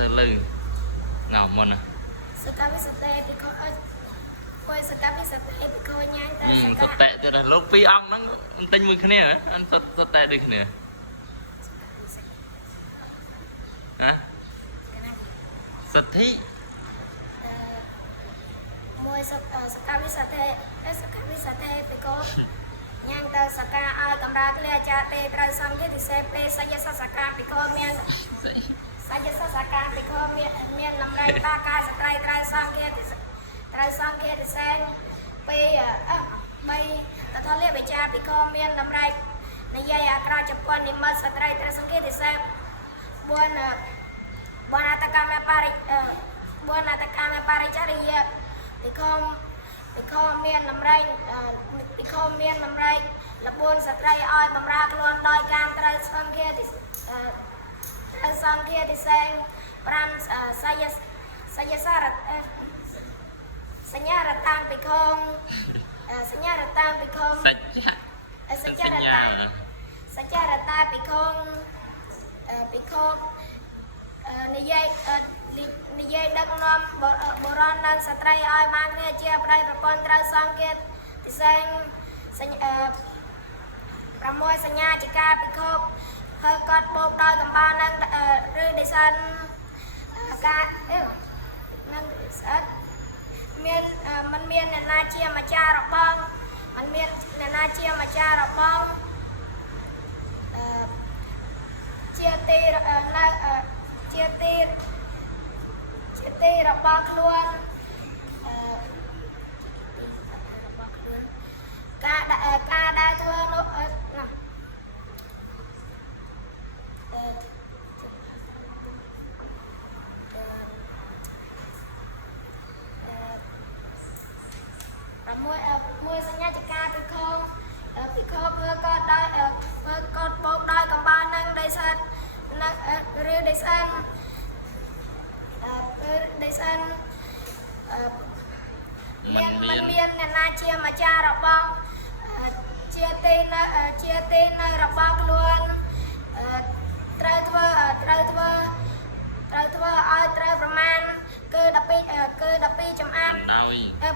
ទៅលើងៅមុនណាសកាវិសតេពីខអត់គួយសកាវិសតេពីខញ៉ាំតែសកាសតេទៀតលោកពីរអង្គហ្នឹងទិញមួយគ្នាអត់សតេដូចគ្នាណាសទ្ធិមួយសកាវិសតេសកាវិសតេពីខញ៉ាំតែសកាឲ្យកម្រាគ្រាចាទេត្រូវសំគិតិសេពេសយសកាពីខមានសយសកាពីខមានលំរៃតាកាយសត្រៃត្រូវសំគិតិសេងពី3តថលិវិជាពីខមានលំរៃនិយាយអក្រជប៉ុននិមិត្តសត្រៃត្រូវសំគិតិសេ4អតកម្មបរិចរិយពីខមានលំរៃល4សត្រីឲ្យបំរើខ្លួនដោយការត្រូវសង្ឃាតិសេង5សយសារសញ្ញារតាំងពីខសញ្ញារតាំងពីខសច្ចរតាពីខនិយាយដឹកនាំបរននិងស្ត្រីឲ្យបានគ្នាជាប្តីប្រពន្ធត្រូវសង្ឃាតិសេង6សញ្ញាជាការពិខុហើកត់បោកដោយកំបោរនឹងឬដេសានការនឹងស្អិតមានมันមានអ្នកណាជាម្ចាស់របស់มันមានអ្នកណាជាម្ចាស់របស់ជាទីរបស់ខ្លួនការដែលធ្វើនោះមួយសញ្ញាជាការពិខុធ្វើកត់បោកដោយកំបោរនឹងដេសានឬដេសានมันមានអ្នកណាជាម្ចាស់របស់ជាទីនៅរបស់ខ្លួនត្រូវធ្វើឲ្យត្រូវប្រមាណគឺ12ចំអាន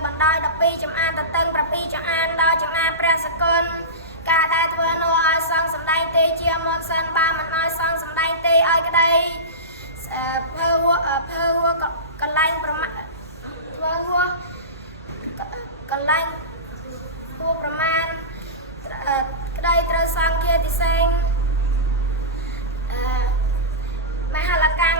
បណ្ដោយ12ចំអានទៅ7ចំអានដល់ចំអានព្រះសកលការដែលធ្វើនោះឲ្យសង់សម្ដែងទេជាមុនសិនបើមិនឲ្យសង់សម្ដែងទេឲ្យក្តីធ្វើកន្លែងប្រមាណធ្វើកន្លែងប្រមាណក្តីត្រូវសង្ឃាតិសេងមហាលកាំង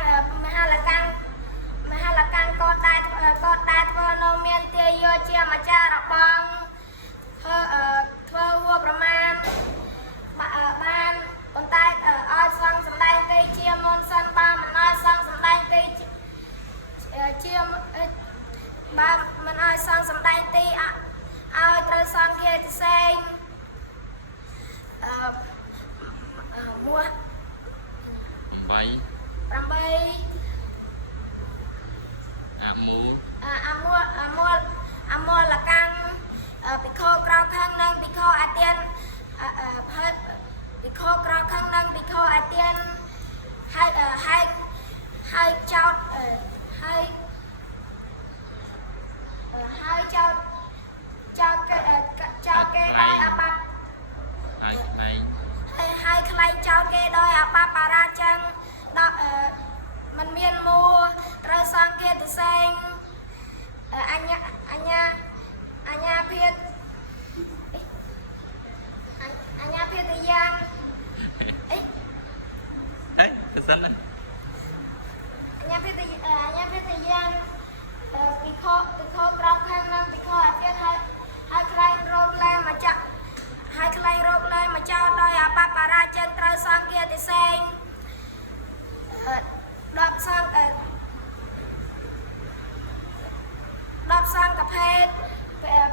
ក៏ដែលធ្វើនៅមានទាយោជាម្ចាស់របស់ធ្វើហួប្រមាណបានប៉ុន្តែឲ្យសង់សម្ដែងទេជាមុនសិនបើមិនឲ្យសង់សម្ដែងទេជាបើមិនឲ្យសង់សម្ដែងទេឲ្យត្រូវសង្ឃាតិសេង8អមូលកាំងពិខុក្រៅខាងនិងពិខុអាទៀនពិខុក្រៅខាងនិងពិខុអាទៀនហើយចោតគេដោយអបហើយខ្លែងចោតគេដោយអបបារាចឹងដល់มันមានមូត្រូវសង្ឃាតិសេងអញ្ញាភិតទៅយ៉ាងទៅសិនណាអញ្ញាភិតទៅយ៉ាងពិខុក្រោកខាងនឹងពិខុអាទៀតហើយខ្លែងរោគលែមកចាក់ដោយអបបារាចឹងត្រូវសង្ឃាតិសេង10សង្ឃភេទ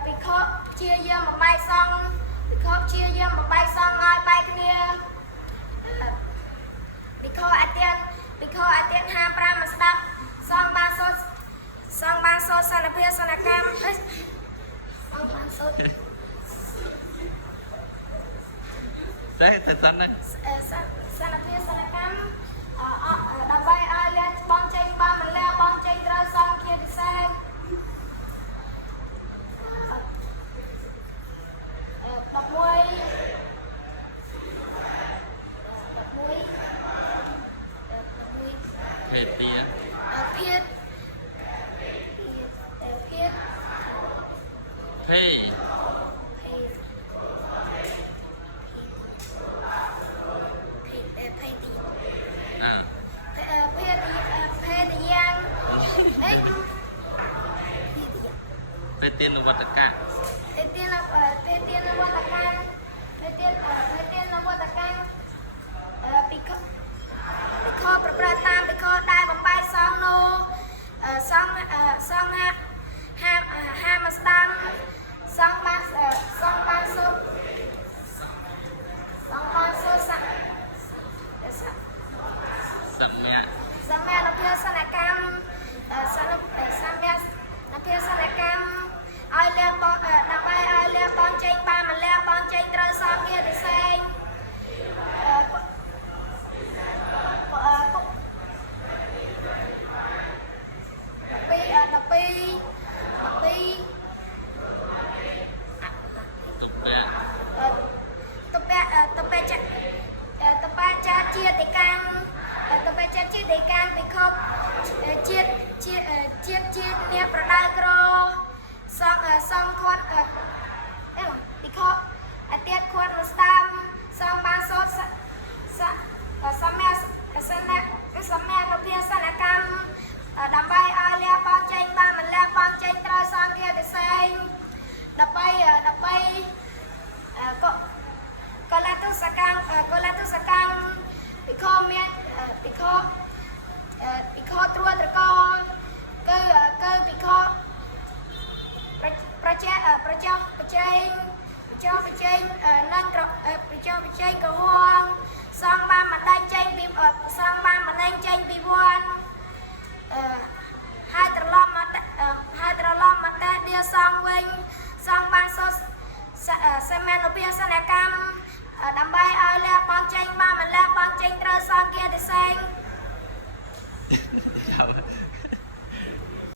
ពិខុព្យាយាមបំបីសង្ឃឲ្យបែកគ្នាពិខុអាទៀន55មកស្ដាប់សង្ឃបានសូត្រសន្និភាសនកម្មសង្ឃបានសូត្រតែសិនហ្នឹងសន្និភាសនកម្មដើម្បីឲ្យលះបង់ចេញ เพศเตี้ย เพียรเพียร เพ่ อ่า เพศยังเอ้ย เพศเตี้ยนวัตกะ เพศนวัต